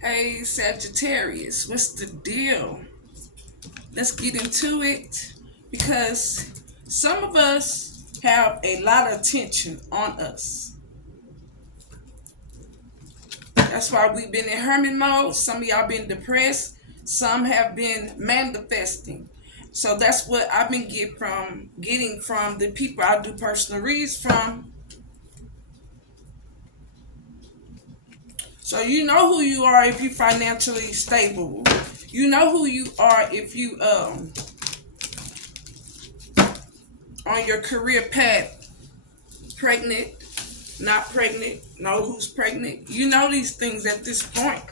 Hey Sagittarius, what's the deal? Let's get into it because some of us have a lot of attention on us. That's why we've been in hermit mode. Some of y'all been depressed. Some have been manifesting. So that's what I've been getting from the people I do personal reads from. So you know who you are if you financially stable. You know who you are if you on your career path, pregnant, not pregnant, know who's pregnant. You know these things at this point.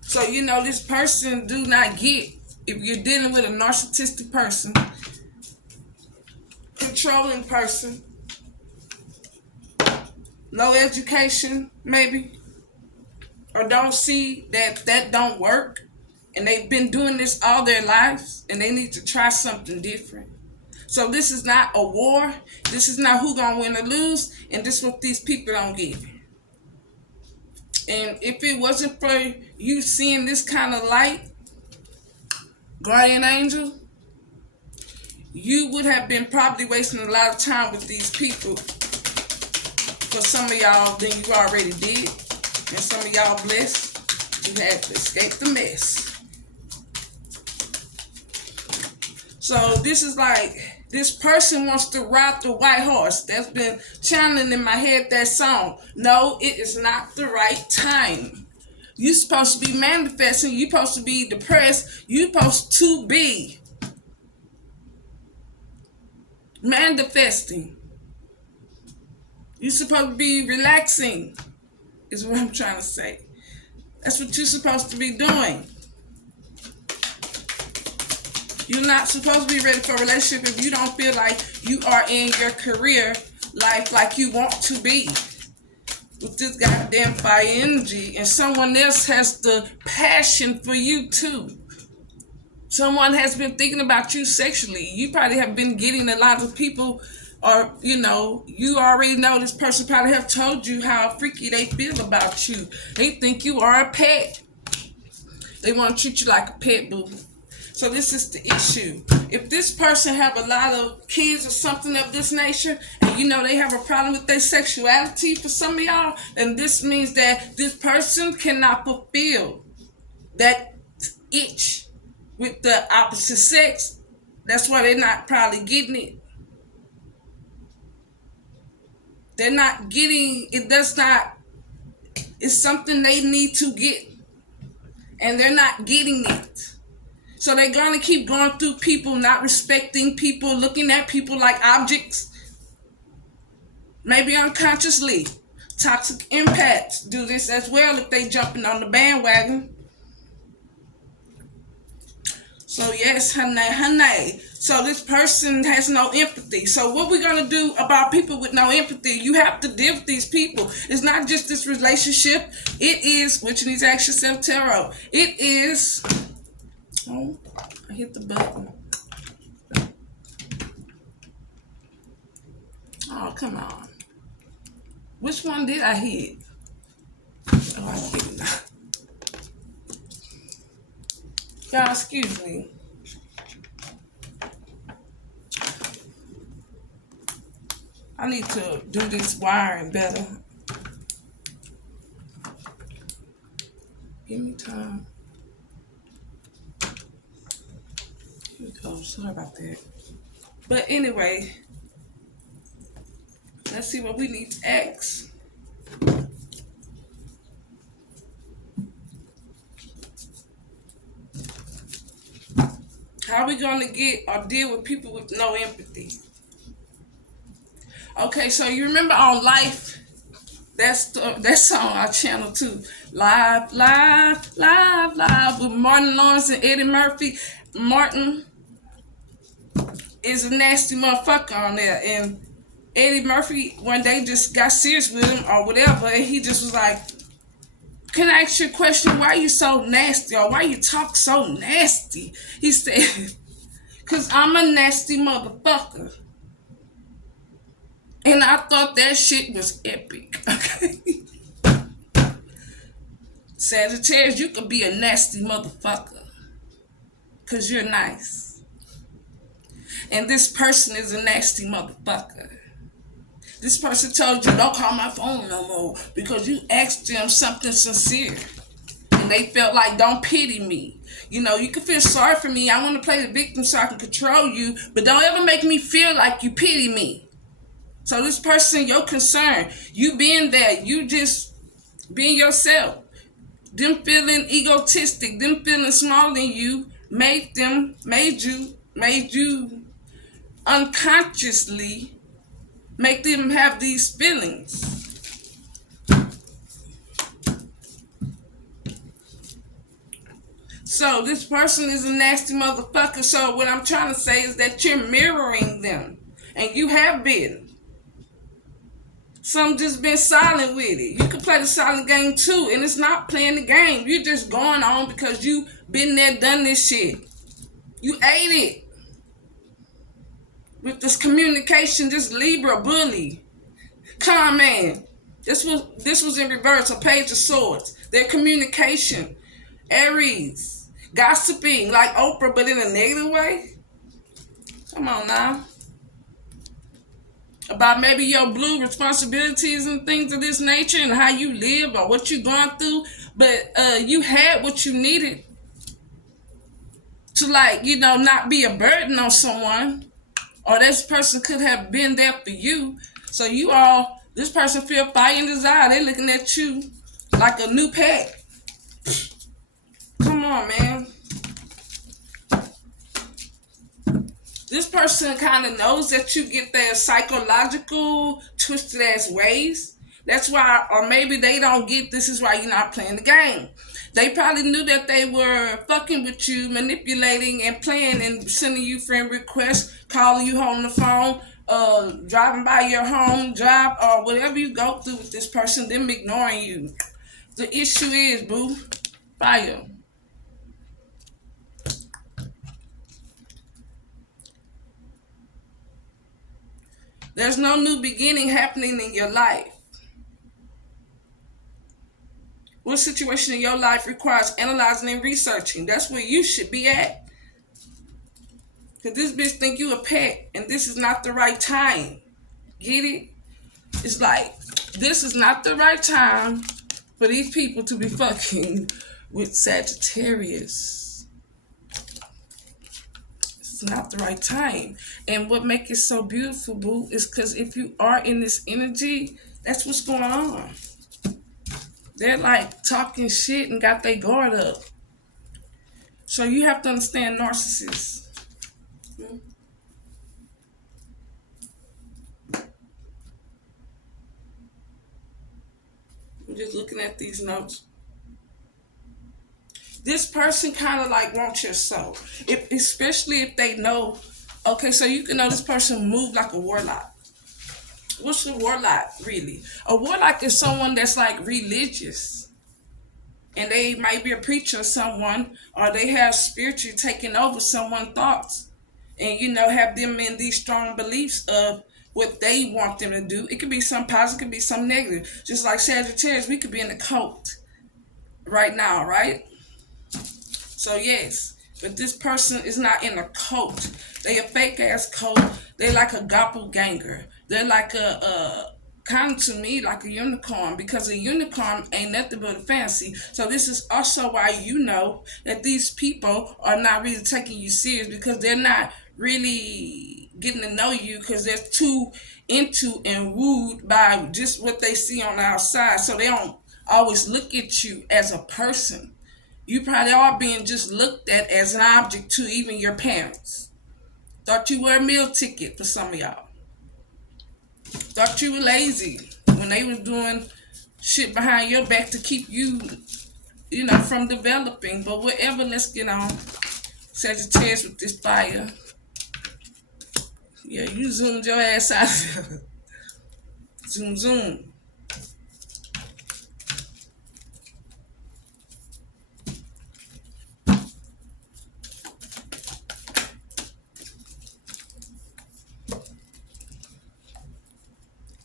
So you know this person do not get, if you're dealing with a narcissistic person, controlling person, low education maybe, or don't see that don't work, and they've been doing this all their lives and they need to try something different. So this is not a war. This is not who gonna win or lose, and this is what these people don't get. And if it wasn't for you seeing this kind of light, guardian angel, you would have been probably wasting a lot of time with these people. For some of y'all, then you already did. And some of y'all blessed. You had to escape the mess. So this is like, this person wants to ride the white horse. That's been channeling in my head, that song. No, it is not the right time. You're supposed to be manifesting. You're supposed to be depressed. You're supposed to be manifesting. You're supposed to be relaxing, is what I'm trying to say. That's what you're supposed to be doing. You're not supposed to be ready for a relationship if you don't feel like you are in your career life like you want to be. With this goddamn fire energy, and someone else has the passion for you too. Someone has been thinking about you sexually. You probably have been getting a lot of people, or you already know this person probably have told you how freaky they feel about you. They think you are a pet. They want to treat you like a pet, boo. So this is the issue. If this person have a lot of kids or something of this nature, and they have a problem with their sexuality for some of y'all, then this means that this person cannot fulfill that itch with the opposite sex. That's why they're not probably getting it. They're not getting it. It's something they need to get, and they're not getting it. So they're going to keep going through people, not respecting people, looking at people like objects, maybe unconsciously. Toxic empaths do this as well if they jumping on the bandwagon. So yes, honey. So this person has no empathy. So what we're going to do about people with no empathy, you have to deal with these people. It's not just this relationship. It is, which you need to ask yourself, tarot. It is... Oh, I hit the button. Oh, come on. Which one did I hit? Oh, I hit it now. Y'all, excuse me. I need to do this wiring better. Give me time. Here we go. Sorry about that. But anyway, let's see what we need to ask. How are we going to get or deal with people with no empathy? Okay, so you remember on Life, that song I channel too. Live with Martin Lawrence and Eddie Murphy. Martin is a nasty motherfucker on there, and Eddie Murphy one day just got serious with him or whatever, and he just was like, can I ask you a question? Why are you so nasty, or why you talk so nasty? He said, because I'm a nasty motherfucker. And I thought that shit was epic. Okay. Sagittarius, you could be a nasty motherfucker because you're nice. And this person is a nasty motherfucker. This person told you, don't call my phone no more because you asked them something sincere. And they felt like, don't pity me. You know, you can feel sorry for me. I want to play the victim so I can control you. But don't ever make me feel like you pity me. So this person, your concern, you being there, you just being yourself. Them feeling egotistic, them feeling smaller than you, made you unconsciously make them have these feelings. So this person is a nasty motherfucker. So what I'm trying to say is that you're mirroring them. And you have been. Some just been silent with it. You can play the silent game too. And it's not playing the game. You're just going on because you been there, done this shit. You ate it. With this communication, this Libra bully. Con man. This was in reverse, a page of swords. Their communication. Aries. Gossiping like Oprah, but in a negative way. Come on now. About maybe your blue responsibilities and things of this nature and how you live or what you're going through. But you had what you needed to, like, you know, not be a burden on someone. Or this person could have been there for you. So this person feel fire and desire. They're looking at you like a new pet. Come on, man. This person kind of knows that you get their psychological twisted ass ways. That's why, or maybe they don't get this is why you're not playing the game. They probably knew that they were fucking with you, manipulating and playing and sending you friend requests, calling you on the phone, driving by your home, drive, or whatever you go through with this person, them ignoring you. The issue is, boo, fire. There's no new beginning happening in your life. What situation in your life requires analyzing and researching? That's where you should be at. Because this bitch think you a pet and this is not the right time. Get it? It's like, this is not the right time for these people to be fucking with Sagittarius. It's not the right time. And what makes it so beautiful, boo, is because if you are in this energy, that's what's going on. They're like talking shit and got their guard up. So you have to understand narcissists. I'm just looking at these notes. This person kind of like wants your soul. Especially if they know, okay, so you can know this person move like a warlock. What's a warlock, really? A warlock is someone that's like religious. And they might be a preacher or someone, or they have spiritually taken over someone's thoughts. And, you know, have them in these strong beliefs of what they want them to do. It could be some positive, it could be some negative. Just like Sagittarius, we could be in a cult right now, right? So, yes. But this person is not in a cult. They a fake ass cult. They like a doppelganger. They're like kind of to me like a unicorn, because a unicorn ain't nothing but a fantasy. So this is also why you know that these people are not really taking you serious, because they're not really getting to know you, because they're too into and wooed by just what they see on the outside. So they don't always look at you as a person. You probably are being just looked at as an object to even your parents. Thought you were a meal ticket for some of y'all. Thought you were lazy when they was doing shit behind your back to keep you, you know, from developing. But whatever, let's get on. Sagittarius with this fire. Yeah, you zoomed your ass out. Zoom, zoom.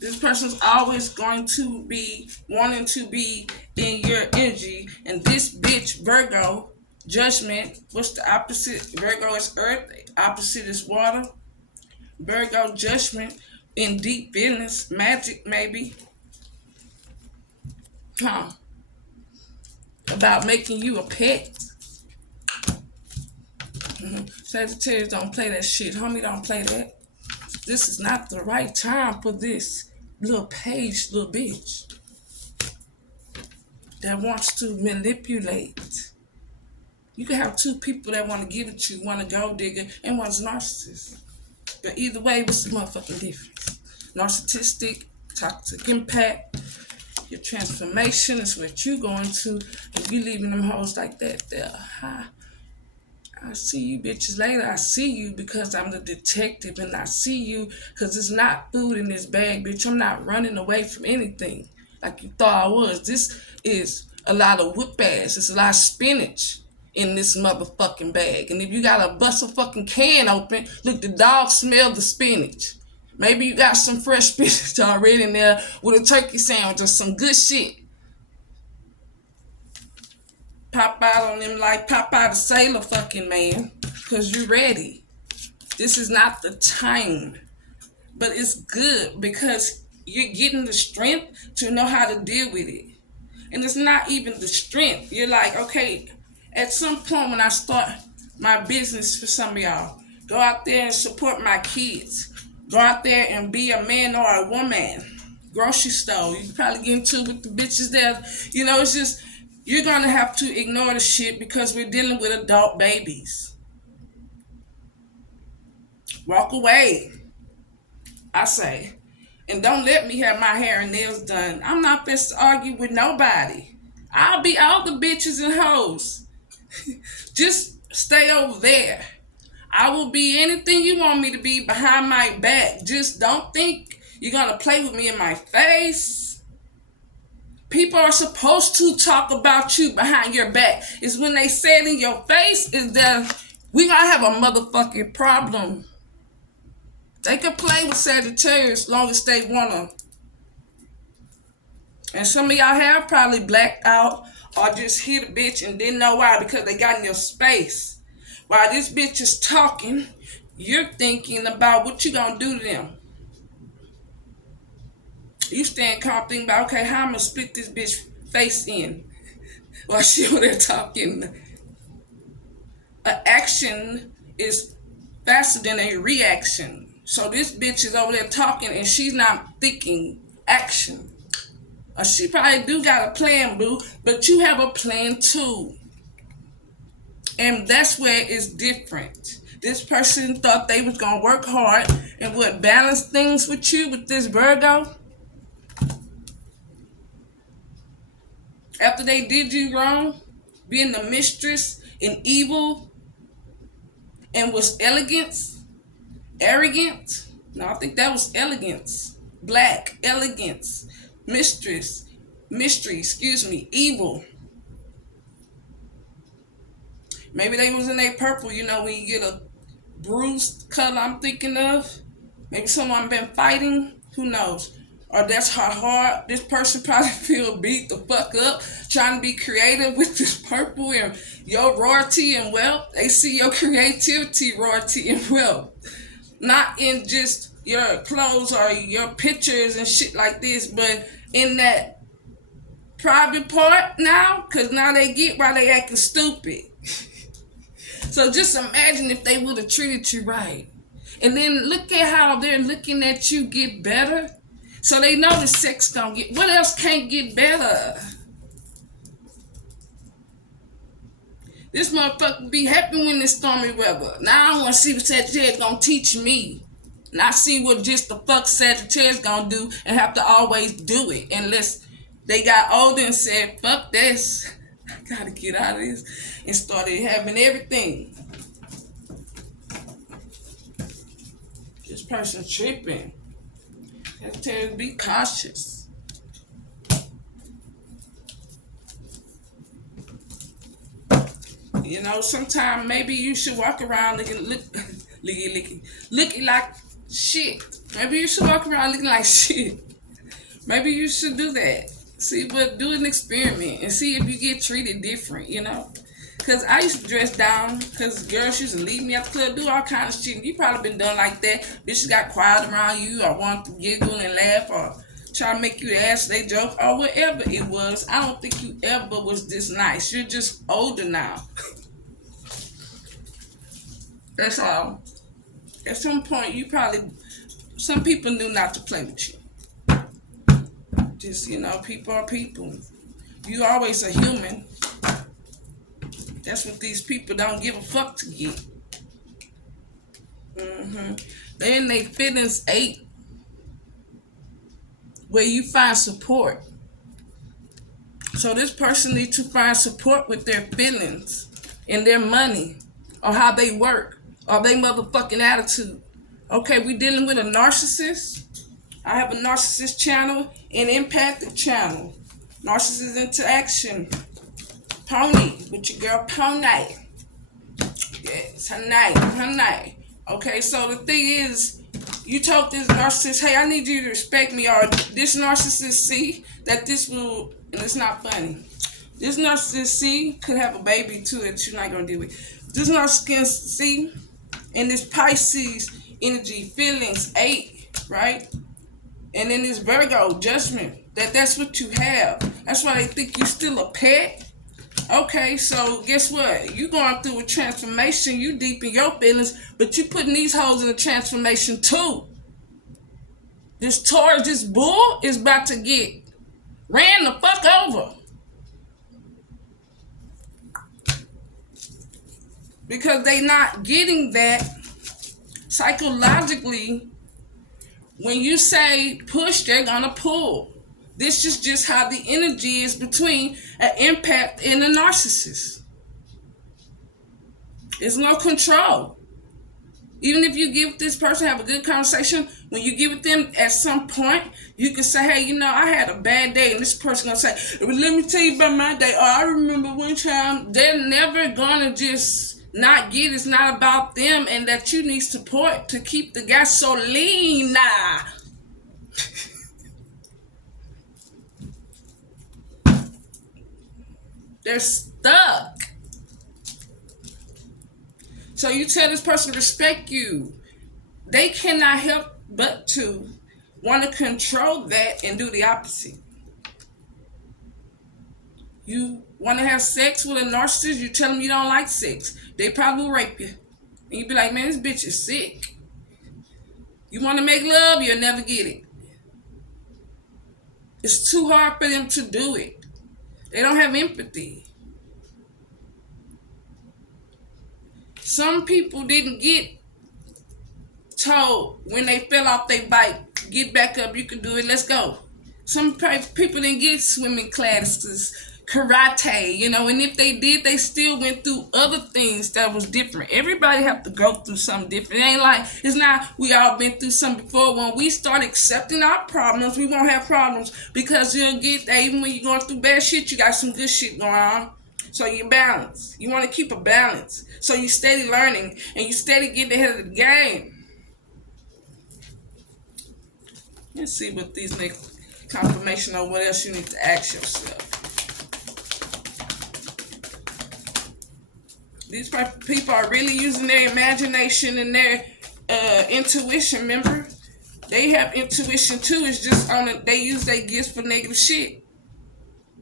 This person's always going to be wanting to be in your energy. And this bitch, Virgo, judgment, what's the opposite? Virgo is earth, opposite is water. Virgo, judgment, in deep business, magic maybe. About making you a pet. Sagittarius don't play that shit. Homie don't play that. This is not the right time for this little page, little bitch that wants to manipulate. You can have two people that want to give it to you, one a gold digger and one's a narcissist. But either way, what's the motherfucking difference? Narcissistic, toxic impact. Your transformation is what you going to. If you leaving them hoes like that, they're high. I see you bitches later. I see you because I'm the detective, and I see you because there's not food in this bag, bitch. I'm not running away from anything like you thought I was. This is a lot of whoop ass. It's a lot of spinach in this motherfucking bag. And if you got to bust a fucking can open, look, the dog smelled the spinach. Maybe you got some fresh spinach already in there with a turkey sandwich or some good shit. Pop out on them like Popeye the Sailor fucking man, because you're ready. This is not the time. But it's good because you're getting the strength to know how to deal with it. And it's not even the strength. You're like, okay, at some point when I start my business, for some of y'all, go out there and support my kids. Go out there and be a man or a woman. Grocery store. You can probably get into with the bitches there. You know, it's just, you're going to have to ignore the shit because we're dealing with adult babies. Walk away, I say. And don't let me have my hair and nails done. I'm not best to argue with nobody. I'll be all the bitches and hoes. Just stay over there. I will be anything you want me to be behind my back. Just don't think you're going to play with me in my face. People are supposed to talk about you behind your back. It's when they say it in your face is that we going to have a motherfucking problem. They can play with Sagittarius as long as they want to. And some of y'all have probably blacked out or just hit a bitch and didn't know why because they got in your space. While this bitch is talking, you're thinking about what you going to do to them. You stand calm thinking about, okay, how I'm going to split this bitch face in while she over there talking. An action is faster than a reaction. So this bitch is over there talking and she's not thinking action. Or she probably do got a plan, boo, but you have a plan too. And that's where it's different. This person thought they was going to work hard and would balance things with you with this Virgo. After they did you wrong, being the mistress and evil and was elegance, arrogant. No, I think that was elegance. Black, elegance, mistress, mystery, evil. Maybe they was in their purple, you know, when you get a bruised color I'm thinking of. Maybe someone been fighting, who knows? Or that's how hard this person probably feel beat the fuck up trying to be creative with this purple and your royalty and wealth. They see your creativity, royalty, and wealth. Not in just your clothes or your pictures and shit like this, but in that private part now, because now they get why they acting stupid. So just imagine if they would have treated you right. And then look at how they're looking at you get better. So they know the sex gonna get, what else can't get better? This motherfucker be happy when it's stormy weather. Now I want to see what Sagittarius gonna teach me. And I see what just the fuck Sagittarius gonna do and have to always do it. Unless they got older and said, fuck this. I gotta get out of this. And started having everything. This person tripping. Sagittarius, be cautious. You know, sometimes maybe you should walk around looking like shit. Maybe you should walk around looking like shit. Maybe you should do that. See, but do an experiment and see if you get treated different, you know? Because I used to dress down because girls used to leave me at the club, do all kinds of shit. You probably been done like that. Bitches got quiet around you or want to giggle and laugh or try to make you ask they joke or whatever it was. I don't think you ever was this nice. You're just older now. That's all. At some point, some people knew not to play with you. Just, people are people. You always a human. That's what these people don't give a fuck to get. Then they feelings 8, where you find support. So this person needs to find support with their feelings and their money or how they work or their motherfucking attitude. Okay, we dealing with a narcissist. I have a narcissist channel and empathic channel. Narcissist interaction. Pony with your girl Pony. Yes, her name. Okay, so the thing is, you told this narcissist, hey, I need you to respect me, or this narcissist see that this will, and it's not funny. This narcissist see could have a baby too that you're not gonna deal with. This narcissist see, and this Pisces energy, feelings 8, right? And then this Virgo judgment, that's what you have. That's why they think you still a pet. Okay, so guess what? You going through a transformation. You deep in your feelings, but you putting these hoes in a transformation too. This Taurus, this bull is about to get ran the fuck over. Because they not getting that psychologically. When you say push, they're gonna pull. This is just how the energy is between an empath and a narcissist. There's no control. Even if you give this person, have a good conversation, when you give it them at some point, you can say, hey, I had a bad day. And this person gonna say, well, let me tell you about my day. Oh, I remember one time. They're never gonna just not get. It's not about them, and that you need support to keep the gasolina. They're stuck. So you tell this person to respect you. They cannot help but to want to control that and do the opposite. You want to have sex with a narcissist, you tell them you don't like sex. They probably will rape you. And you be like, man, this bitch is sick. You want to make love, you'll never get it. It's too hard for them to do it. They don't have empathy. Some people didn't get told when they fell off their bike, get back up, you can do it, let's go. Some people didn't get swimming classes, karate, and if they did, they still went through other things that was different. Everybody have to go through something different. It ain't like, it's not we all been through something before. When we start accepting our problems, we won't have problems, because you'll get that even when you're going through bad shit, you got some good shit going on. So you balance. You want to keep a balance. So you steady learning and you steady getting ahead of the game. Let's see what these make confirmation on what else you need to ask yourself. These people are really using their imagination and their intuition. Remember, they have intuition too. It's just they use their gifts for negative shit.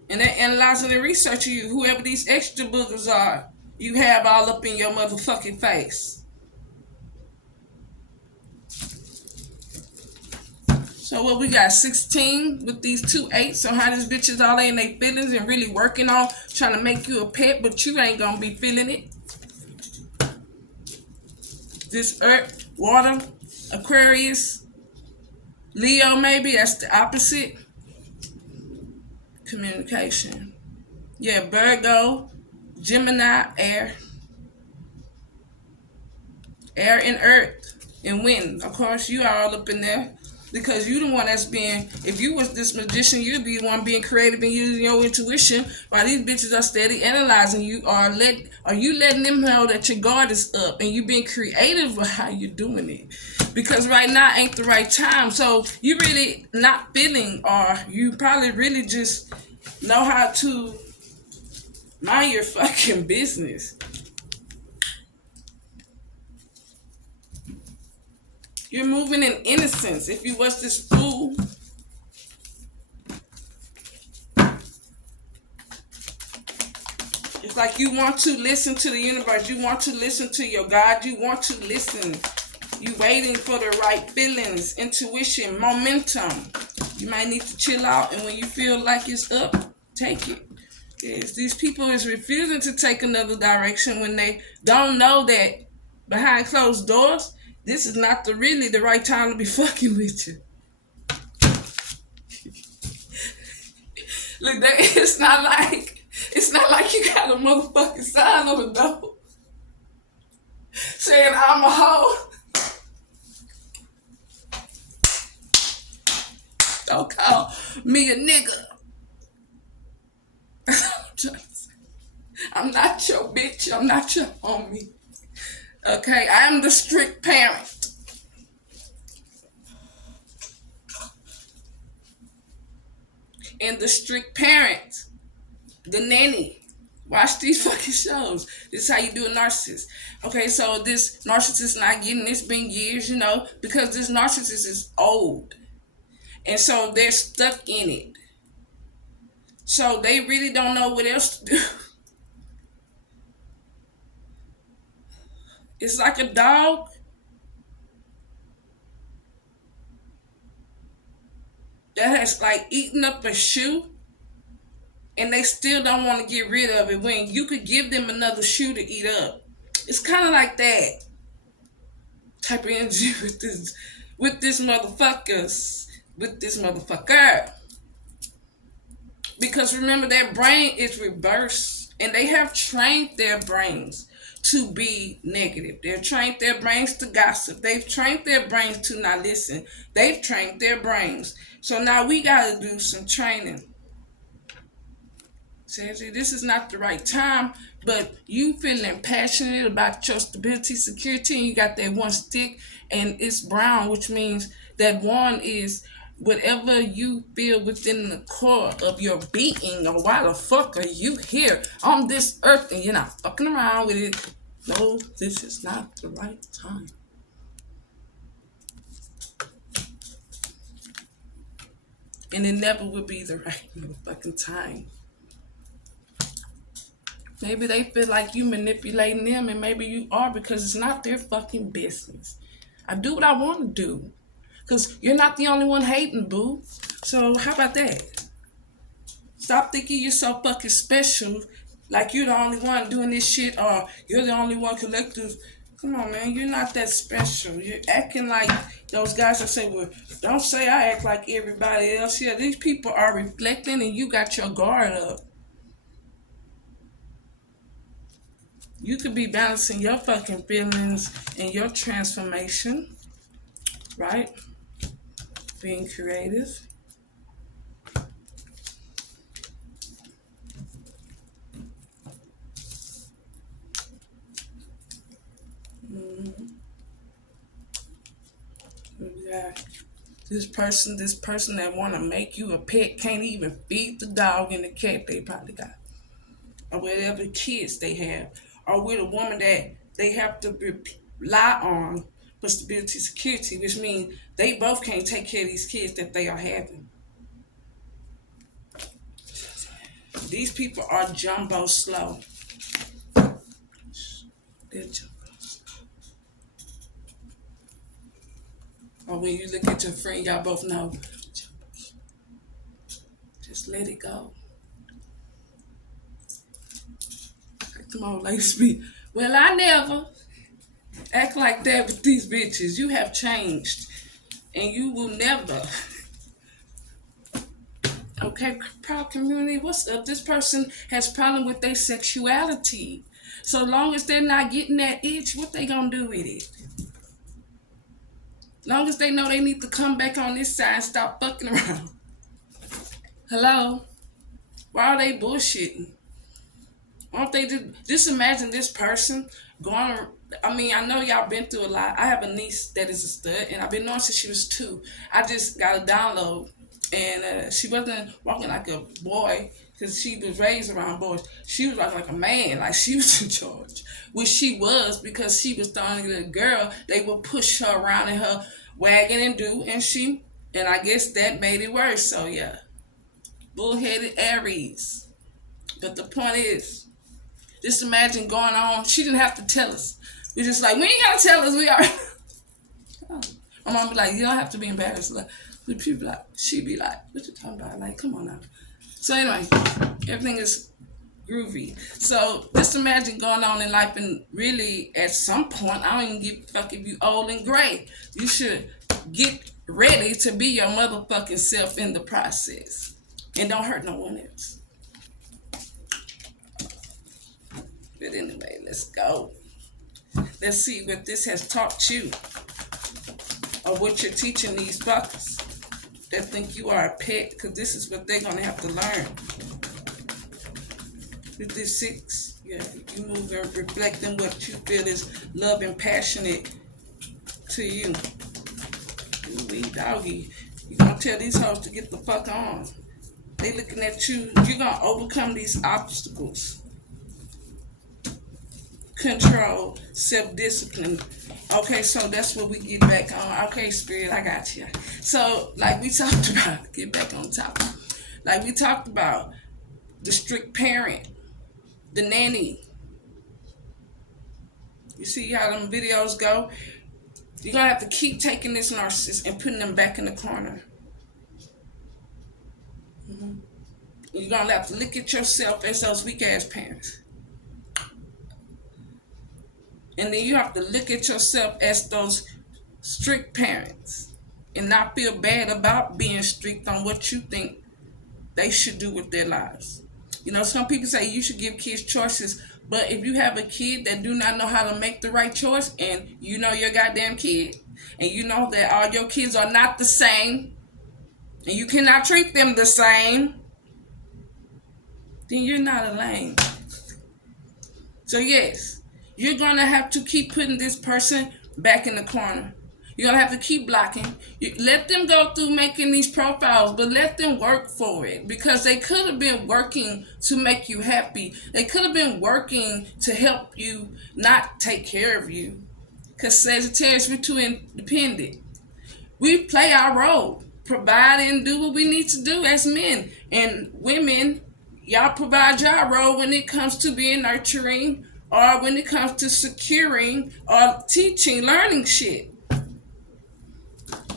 And they're analyzing and researching you. Whoever these extra boogers are, you have all up in your motherfucking face. So what we got, 16 with these 2 8s. So how these bitches all in their feelings and really working on trying to make you a pet, but you ain't gonna be feeling it. This Earth, Water, Aquarius, Leo maybe, that's the opposite. Communication. Yeah, Virgo, Gemini, air. Air and earth and wind. Of course, you are all up in there. Because you the one that's being, if you was this magician, you'd be the one being creative and using your intuition, while these bitches are steady analyzing you. Are you letting them know that your guard is up and you being creative with how you doing it? Because right now ain't the right time. So you really not feeling, or you probably really just know how to mind your fucking business. You're moving in innocence. If you was this fool, it's like you want to listen to the universe. You want to listen to your God. You want to listen. You waiting for the right feelings, intuition, momentum. You might need to chill out, and when you feel like it's up, take it. Yes, these people is refusing to take another direction when they don't know that behind closed doors, this is not really the right time to be fucking with you. Look, it's not like you got a motherfucking sign on the door saying I'm a hoe. Don't call me a nigga. I'm not your bitch. I'm not your homie. Okay, I'm the strict parent. And the strict parent, the nanny. Watch these fucking shows. This is how you do a narcissist. Okay, so this narcissist not getting, it's been years, because this narcissist is old. And so they're stuck in it. So they really don't know what else to do. It's like a dog that has like eaten up a shoe and they still don't want to get rid of it when you could give them another shoe to eat up. It's kind of like that type of energy with this motherfucker. Because remember, their brain is reversed, and they have trained their brains to be negative. They've trained their brains to gossip. They've trained their brains to not listen. They've trained their brains. So now we got to do some training. Says this is not the right time, but you feeling passionate about your stability, security, and you got that one stick, and it's brown, which means that one is whatever you feel within the core of your being, or why the fuck are you here on this earth and you're not fucking around with it. No, this is not the right time. And it never will be the right motherfucking time. Maybe they feel like you manipulating them, and maybe you are, because it's not their fucking business. I do what I want to do, because you're not the only one hating, boo. So how about that? Stop thinking you're so fucking special, like you're the only one doing this shit, or you're the only one collective. Come on, man, you're not that special. You're acting like those guys that say, well, don't say I act like everybody else. Yeah, these people are reflecting, and you got your guard up. You could be balancing your fucking feelings and your transformation, right? Being creative. Yeah. This person that want to make you a pet can't even feed the dog and the cat they probably got, or whatever kids they have, or with a woman that they have to rely on for stability, security, which means they both can't take care of these kids that they are having. These people are jumbo slow. They're jumbo slow. Or when you look at your friend, y'all both know. Just let it go. Come on, ladies, be. Well, I never act like that with these bitches. You have changed, and you will never. Okay, proud community, what's up? This person has problem with their sexuality. So long as they're not getting that itch, what they gonna do with it? Long as they know they need to come back on this side and stop fucking around. Hello? Why are they bullshitting? Why don't they just imagine this person going? I mean, I know y'all been through a lot. I have a niece that is a stud, and I've been knowing since she was 2. I just got a download, and she wasn't walking like a boy because she was raised around boys. She was like a man, like she was in charge, which she was because she was the only little girl. They would push her around in her wagon and I guess that made it worse. So yeah, bullheaded Aries. But the point is, just imagine going on. She didn't have to tell us. We're just like, we ain't gotta tell us. We are. My mom be like, you don't have to be embarrassed. Like, people like, she be like, what you talking about? Like, come on now. So anyway, everything is groovy. So just imagine going on in life, and really, at some point, I don't even give a fuck if you old and gray. You should get ready to be your motherfucking self in the process, and don't hurt no one else. But anyway, let's go. Let's see what this has taught you, or what you're teaching these fuckers that think you are a pet, because this is what they're going to have to learn. With this 6, yeah, you move and reflecting what you feel is love and passionate to you. Ooh, doggy. You're going to tell these hoes to get the fuck on. They looking at you. You're going to overcome these obstacles. Control, self-discipline. Okay, so that's what we get back on. Okay, Spirit, I got you. So, like we talked about, get back on top. Like we talked about, the strict parent, the nanny. You see how them videos go? You're going to have to keep taking this narcissist and putting them back in the corner. You're going to have to look at yourself as those weak-ass parents. And then you have to look at yourself as those strict parents and not feel bad about being strict on what you think they should do with their lives. You know, some people say you should give kids choices, but if you have a kid that do not know how to make the right choice, and you know your goddamn kid, and you know that all your kids are not the same, and you cannot treat them the same, then you're not a lame. So yes, you're going to have to keep putting this person back in the corner. You're going to have to keep blocking. Let them go through making these profiles, but let them work for it, because they could have been working to make you happy. They could have been working to help you not take care of you, because Sagittarius, we're too independent. We play our role, provide and do what we need to do as men. And women, y'all provide your role when it comes to being nurturing, or when it comes to securing or teaching, learning shit.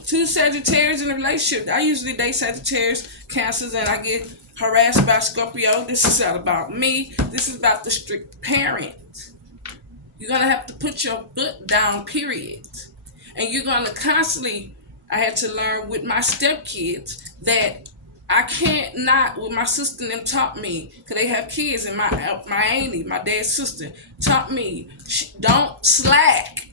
2 Sagittarius in a relationship. I usually date Sagittarius, Cancers, and I get harassed by Scorpio. This is not about me. This is about the strict parent. You're going to have to put your foot down, period. And you're going to constantly, I had to learn with my stepkids that I can't not, what my sister and them taught me, because they have kids, and my auntie, my dad's sister, taught me, don't slack.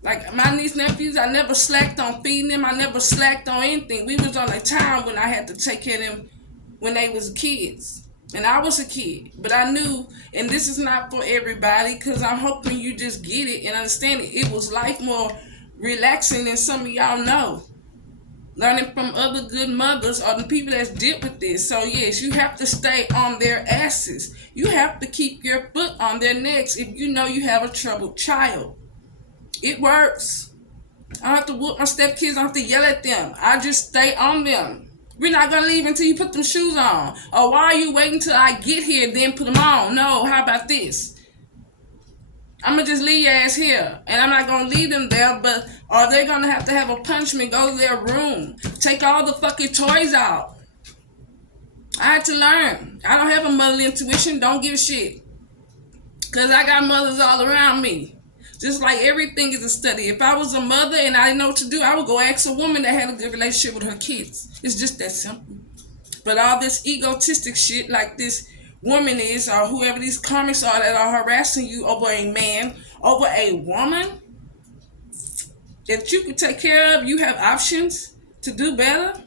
Like my niece and nephews, I never slacked on feeding them. I never slacked on anything. We was on a time when I had to take care of them when they was kids. And I was a kid. But I knew, and this is not for everybody, because I'm hoping you just get it and understand it. It was life more relaxing than some of y'all know. Learning from other good mothers or the people that's dealt with this. So yes, you have to stay on their asses. You have to keep your foot on their necks if you know you have a troubled child. It works. I don't have to whoop my stepkids. I don't have to yell at them. I just stay on them. We're not going to leave until you put them shoes on. Or why are you waiting till I get here then put them on? No, how about this? I'm going to just leave your ass here. And I'm not going to leave them there, but are they going to have a punishment, go to their room, take all the fucking toys out. I had to learn. I don't have a motherly intuition. Don't give a shit. Because I got mothers all around me. Just like everything is a study. If I was a mother and I didn't know what to do, I would go ask a woman that had a good relationship with her kids. It's just that simple. But all this egotistic shit like this woman is, or whoever these comics are that are harassing you over a man, over a woman, that you can take care of. You have options to do better.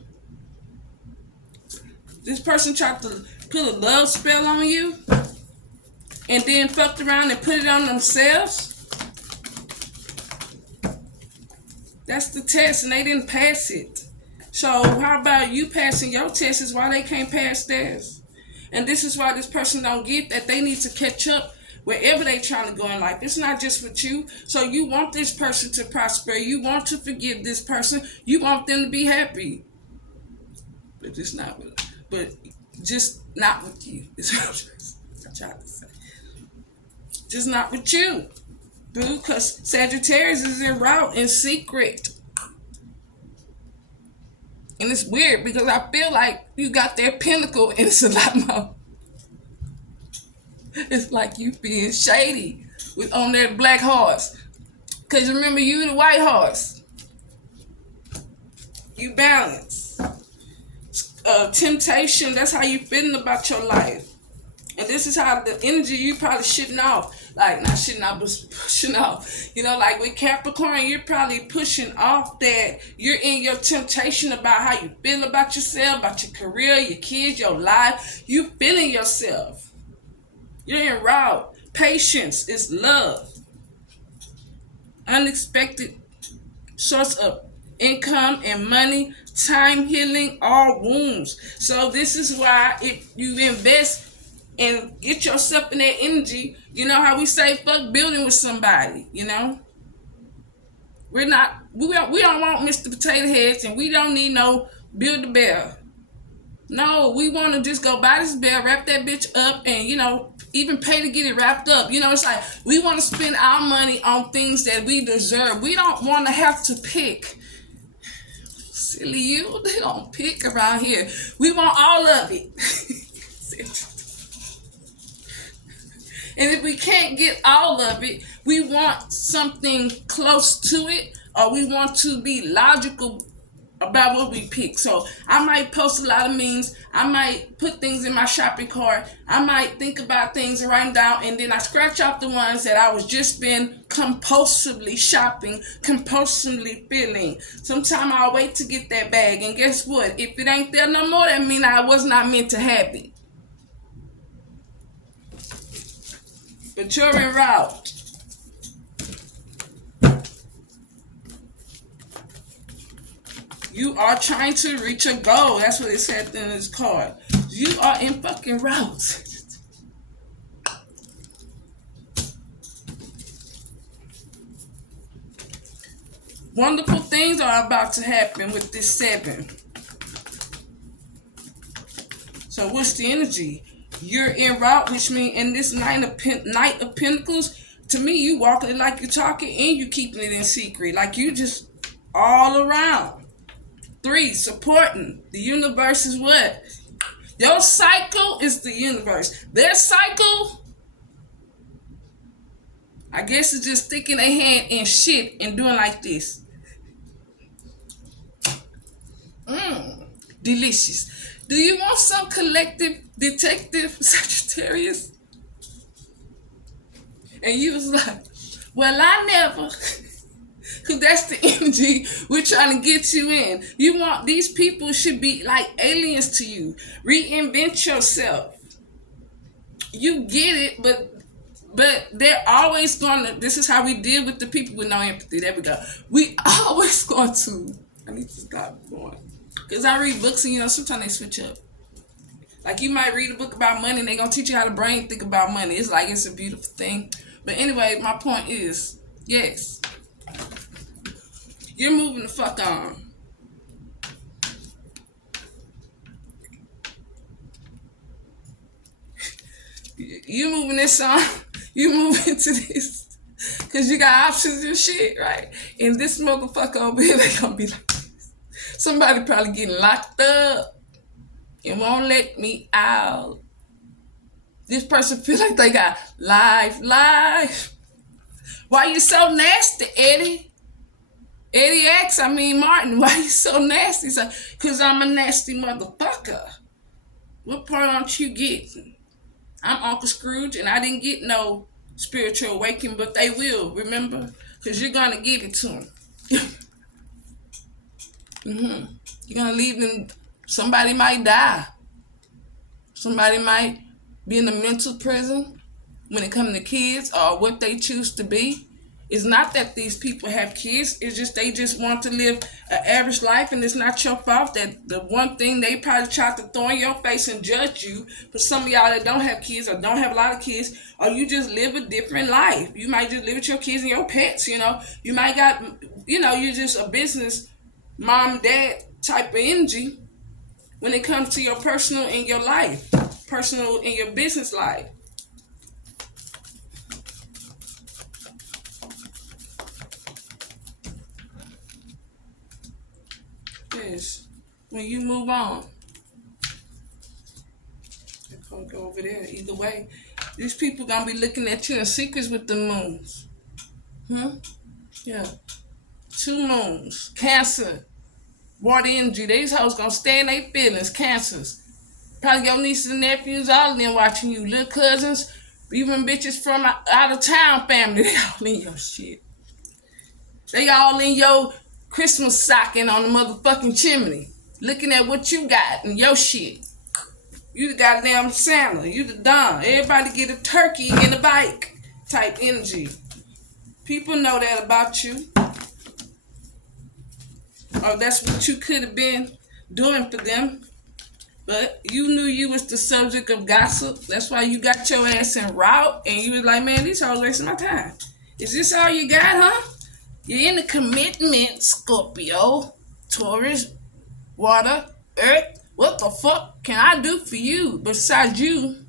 This person tried to put a love spell on you and then fucked around and put it on themselves. That's the test, and they didn't pass it. So how about you passing your test is why they can't pass theirs. And this is why this person don't get that they need to catch up wherever they trying to go in life. It's not just with you. So you want this person to prosper. You want to forgive this person. You want them to be happy. But just not with you. Is what I'm trying to say. Just not with you. Boo, because Sagittarius is en route in secret. And it's weird because I feel like you got their pinnacle and it's a lot more. It's like you being shady on their black horse. Because remember, you the white horse. You balance. Temptation, that's how you feeling about your life. And this is how the energy you probably shitting off. Like, not shitting off, but pushing off. You know, like with Capricorn, you're probably pushing off that you're in your temptation about how you feel about yourself, about your career, your kids, your life. You feeling yourself. You're en route. Patience is love. Unexpected source of income and money. Time healing all wounds. So this is why if you invest and get yourself in that energy, you know how we say fuck building with somebody, you know? We don't want Mr. Potato Heads, and we don't need no Build-A-Bear. No, we want to just go buy this bear, wrap that bitch up, and, you know, even pay to get it wrapped up. You know, it's like we want to spend our money on things that we deserve. We don't want to have to pick. Silly you, they don't pick around here. We want all of it. And if we can't get all of it, we want something close to it, or we want to be logical about what we pick. So I might post a lot of memes. I might put things in my shopping cart. I might think about things and write them down, and then I scratch off the ones that I was just been compulsively shopping, compulsively feeling. Sometimes I'll wait to get that bag, and guess what? If it ain't there no more, that means I was not meant to have it. But you're en route. You are trying to reach a goal. That's what it said in this card. You are in fucking route. Wonderful things are about to happen with this 7. So what's the energy? You're en route, which means in this Knight of Pentacles, to me, you walking it like you're talking, and you keeping it in secret. Like you just all around. 3, supporting. The universe is what? Your cycle is the universe. Their cycle, I guess, is just sticking their hand in shit and doing like this. Delicious. Do you want some collective detective, Sagittarius? And you was like, well, I never. Because that's the energy we're trying to get you in. You want, these people should be like aliens to you. Reinvent yourself. You get it, but they're always going to, this is how we deal with the people with no empathy. There we go. We always going to, I need to stop going. Because I read books and, you know, sometimes they switch up. Like you might read a book about money and they're going to teach you how the brain think about money. It's like, it's a beautiful thing. But anyway, my point is, yes. You're moving the fuck on. You moving this on. You moving to this. Because you got options and shit, right? And this motherfucker over here, they going to be like this. Somebody probably getting locked up and won't let me out. This person feel like they got life. Why you so nasty, Eddie? Eddie X, Martin, why you so nasty? So, because I'm a nasty motherfucker. What part aren't you getting? I'm Uncle Scrooge, and I didn't get no spiritual awakening, but they will, remember? Because you're going to give it to them. You're gonna leave them. Somebody might die. Somebody might be in a mental prison when it comes to kids or what they choose to be. It's not that these people have kids. It's just they just want to live an average life, and it's not your fault that the one thing they probably tried to throw in your face and judge you. For some of y'all that don't have kids or don't have a lot of kids, or you just live a different life. You might just live with your kids and your pets. You might got, you're just a business mom, dad type of energy when it comes to your personal and your life, personal and your business life. Yes. When you move on, I'm gonna go over there. Either way, these people gonna be looking at you in secrets with the moons. Yeah. 2 moons. Cancer. Water energy. These hoes gonna stay in their feelings. Cancers. Probably your nieces and nephews, all of them watching you. Little cousins, even bitches from out of town family. They all in your shit. They all in your Christmas stocking on the motherfucking chimney, looking at what you got and your shit. You the goddamn Santa. You the Don. Everybody get a turkey and a bike type energy. People know that about you. Or that's what you could have been doing for them. But you knew you was the subject of gossip. That's why you got your ass en route and you was like, man, these hoes wasting my time. Is this all you got, huh? You're in a commitment, Scorpio, Taurus, water, earth. What the fuck can I do for you besides you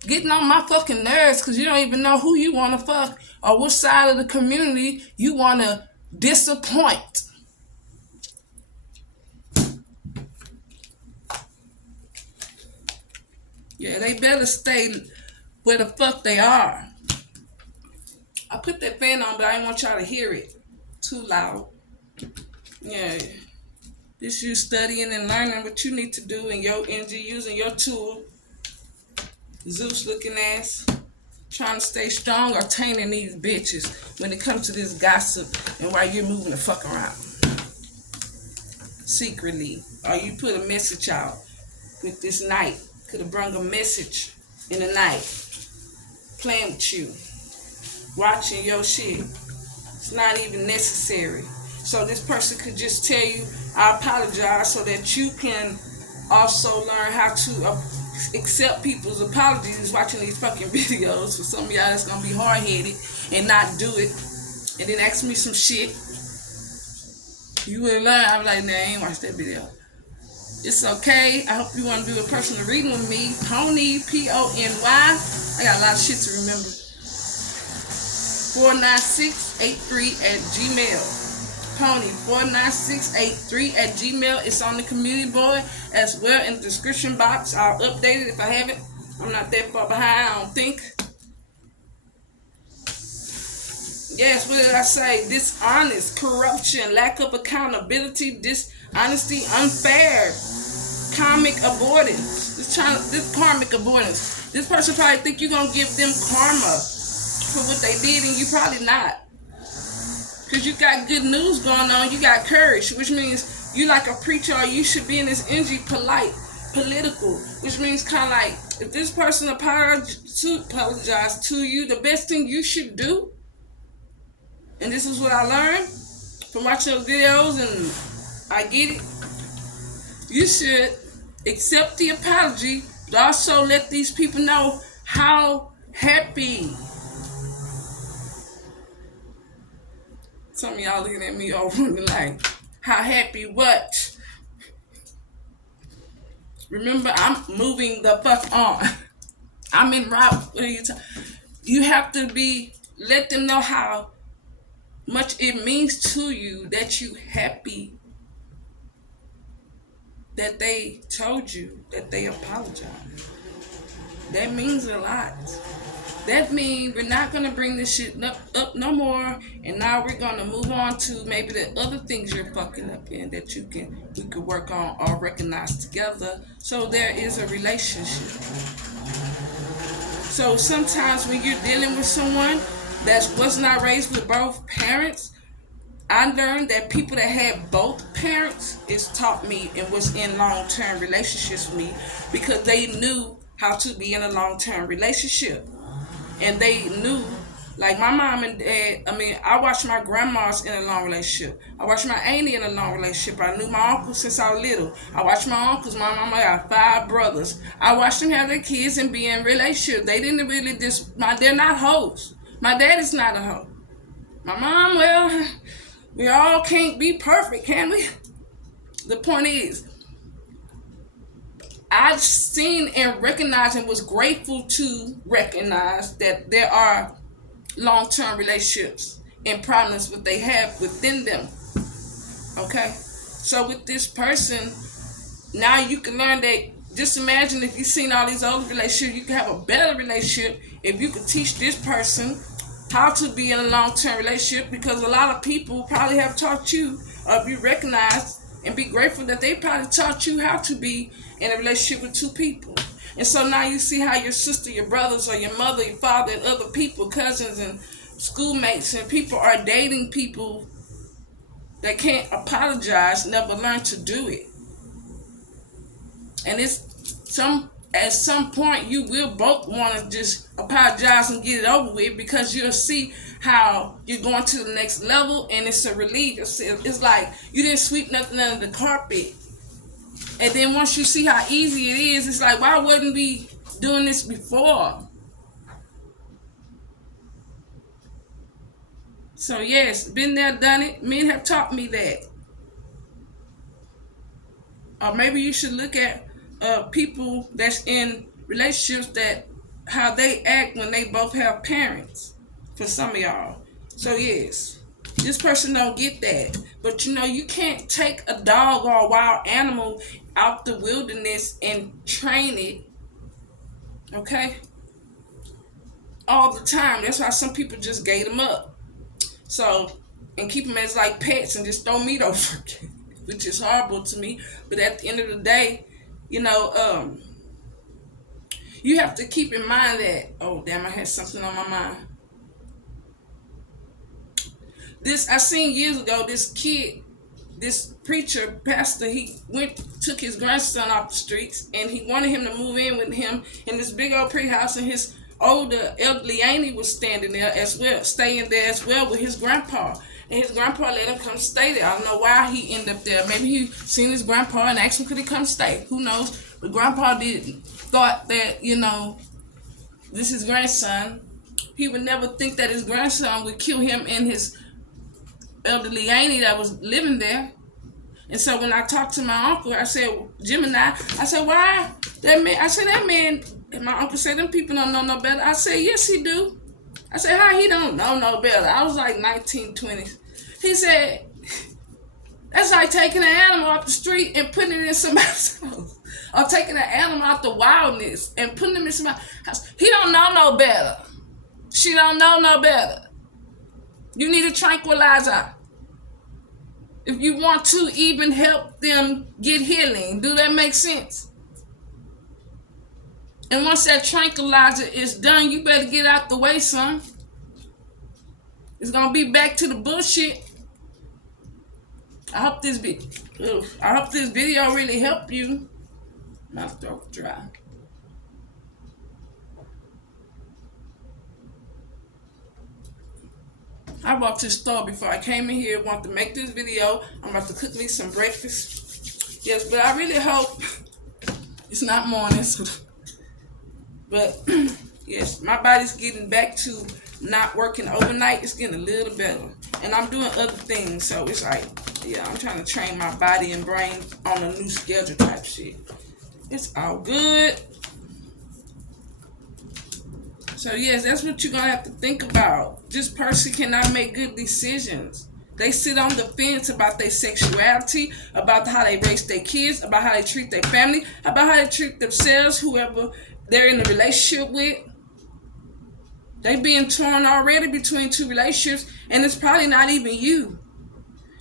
getting on my fucking nerves because you don't even know who you want to fuck or what side of the community you want to disappoint? Yeah, they better stay where the fuck they are. I put that fan on, but I didn't want y'all to hear it too loud. Yeah. This you studying and learning what you need to do in your energy, using your tool. Zeus looking ass. Trying to stay strong or tainting these bitches when it comes to this gossip and why you're moving the fuck around. Secretly. Or you put a message out with this night. Could have brought a message in the night. Playing with you. Watching your shit. It's not even necessary. So this person could just tell you, I apologize, so that you can also learn how to accept people's apologies watching these fucking videos. For some of y'all, it's going to be hard-headed and not do it. And then ask me some shit. You will learn. I'm like, nah, I ain't watched that video. It's okay. I hope you want to do a personal reading with me. Pony, Pony. I got a lot of shit to remember. 49683@gmail. Pony 49683@gmail. It's on the community board as well in the description box. I'll update it if I haven't. I'm not that far behind, I don't think. Yes, what did I say? Dishonest, corruption, lack of accountability, dishonesty, unfair, karmic avoidance. This karmic avoidance. This person probably think you're gonna give them karma for what they did, and you probably not. Because you got good news going on, you got courage, which means you like a preacher, or you should be in this energy polite, political, which means kind of like, if this person apologized to you, the best thing you should do, and this is what I learned from watching those videos, and I get it, you should accept the apology, but also let these people know how happy. Some of y'all looking at me over like, how happy what? Remember, I'm moving the fuck on. I'm en route. What are you talking? You have to let them know how much it means to you that you happy that they told you that they apologized. That means a lot. That means we're not going to bring this shit up no more, and now we're going to move on to maybe the other things you're fucking up in that we could work on or recognize together, so there is a relationship. So sometimes when you're dealing with someone that was not raised with both parents, I learned that people that had both parents is taught me and was in long-term relationships with me because they knew how to be in a long-term relationship. And they knew, like my mom and dad, I watched my grandmas in a long relationship. I watched my auntie in a long relationship. I knew my uncle since I was little. I watched my uncles. My mama got 5 brothers. I watched them have their kids and be in relationships. They didn't really they're not hoes. My dad is not a hoe. My mom, well, we all can't be perfect, can we? The point is, I've seen and recognized and was grateful to recognize that there are long-term relationships and problems that they have within them. Okay? So with this person, now you can learn that. Just imagine if you've seen all these other relationships, you can have a better relationship if you could teach this person how to be in a long-term relationship, because a lot of people probably have taught you, or if you recognize and be grateful that they probably taught you how to be in a relationship with 2 people. And so now you see how your sister, your brothers, or your mother, your father, and other people, cousins and schoolmates and people are dating people that can't apologize, never learn to do it. And at some point you will both want to just apologize and get it over with, because you'll see how you're going to the next level, and it's a relief. It's like you didn't sweep nothing under the carpet. And then once you see how easy it is, it's like, why wasn't we doing this before? So yes, been there, done it. Men have taught me that. Or maybe you should look at people that's in relationships, that how they act when they both have parents, for some of y'all. So yes, this person don't get that. But you can't take a dog or a wild animal out the wilderness and train it, okay, all the time. That's why some people just gate them up, so, and keep them as like pets and just throw meat over again, which is horrible to me. But at the end of the day, you have to keep in mind that, oh damn, I had something on my mind. I seen years ago, this preacher, pastor, he took his grandson off the streets, and he wanted him to move in with him in this big old pretty house, and his older elderly auntie was staying there as well with his grandpa. And his grandpa let him come stay there. I don't know why he ended up there. Maybe he seen his grandpa and asked him could he come stay. Who knows? But grandpa thought that, this is grandson. He would never think that his grandson would kill him and his elderly auntie that was living there. And so when I talked to my uncle, I said, Gemini, I said, why that man? I said, that man, and my uncle said, them people don't know no better. I said, yes, he do. I said, how he don't know no better? I was like 1920s. He said, that's like taking an animal off the street and putting it in somebody's house. Or taking an animal out the wildness and putting him in somebody's house. He don't know no better. She don't know no better. You need a tranquilizer if you want to even help them get healing. Do that make sense? And once that tranquilizer is done, you better get out the way, son. It's gonna be back to the bullshit. I hope this video really helped you. My throat dry. I walked to the store before I came in here. Want to make this video. I'm about to cook me some breakfast. Yes, but I really hope it's not morning. But yes, my body's getting back to not working overnight. It's getting a little better, and I'm doing other things. So it's like, yeah, I'm trying to train my body and brain on a new schedule type shit. It's all good. So yes, that's what you're gonna have to think about. This person cannot make good decisions. They sit on the fence about their sexuality, about how they raise their kids, about how they treat their family, about how they treat themselves, whoever they're in a relationship with. They being torn already between 2 relationships, and it's probably not even you.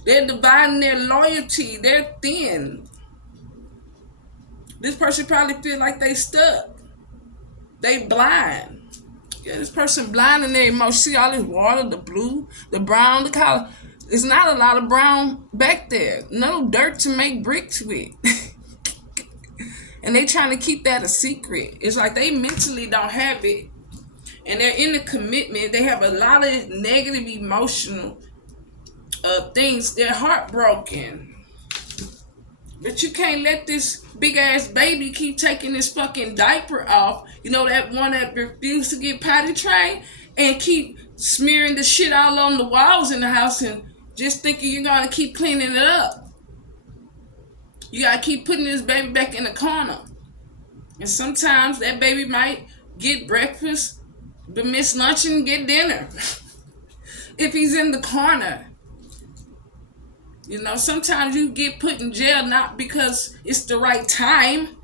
They're dividing their loyalty. They're thin. This person probably feel like they stuck. They blind. Yeah, this person blind in their emotions. See all this water, the blue, the brown. Look how It's not a lot of brown back there. No dirt to make bricks with. And they trying to keep that a secret. It's like they mentally don't have it. And they're in the commitment. They have a lot of negative emotional things. They're heartbroken. But you can't let this big ass baby keep taking this fucking diaper off. You know, that one that refused to get potty trained, and keep smearing the shit all on the walls in the house and just thinking you're gonna keep cleaning it up. You gotta keep putting this baby back in the corner. And sometimes that baby might get breakfast, but miss lunch and get dinner. If he's in the corner. You know, sometimes you get put in jail not because it's the right time.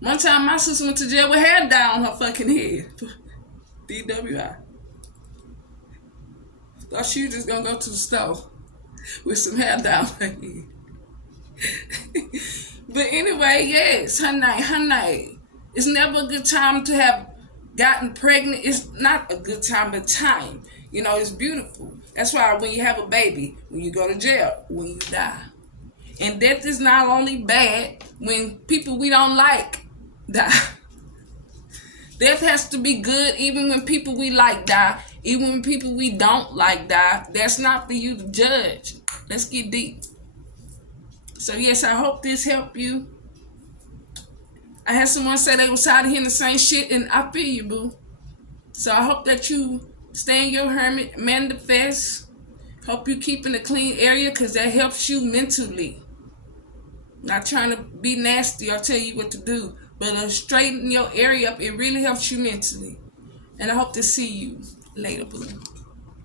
One time my sister went to jail with hair down her fucking head. DWI. Thought she was just gonna go to the store with some hair down her head. But anyway, yes, honey. It's never a good time to have gotten pregnant. It's not a good time, but time. You know, it's beautiful. That's why when you have a baby, when you go to jail, when you die. And death is not only bad when people we don't like die. Death has to be good even when people we like die. Even when people we don't like die. That's not for you to judge. Let's get deep. So yes, I hope this helped you. I had someone say they was tired of hearing the same shit, and I feel you, boo. So I hope that you stay in your hermit, manifest. Hope you keep in a clean area, because that helps you mentally. Not trying to be nasty or tell you what to do, but straighten your area up. It really helps you mentally. And I hope to see you later, boo.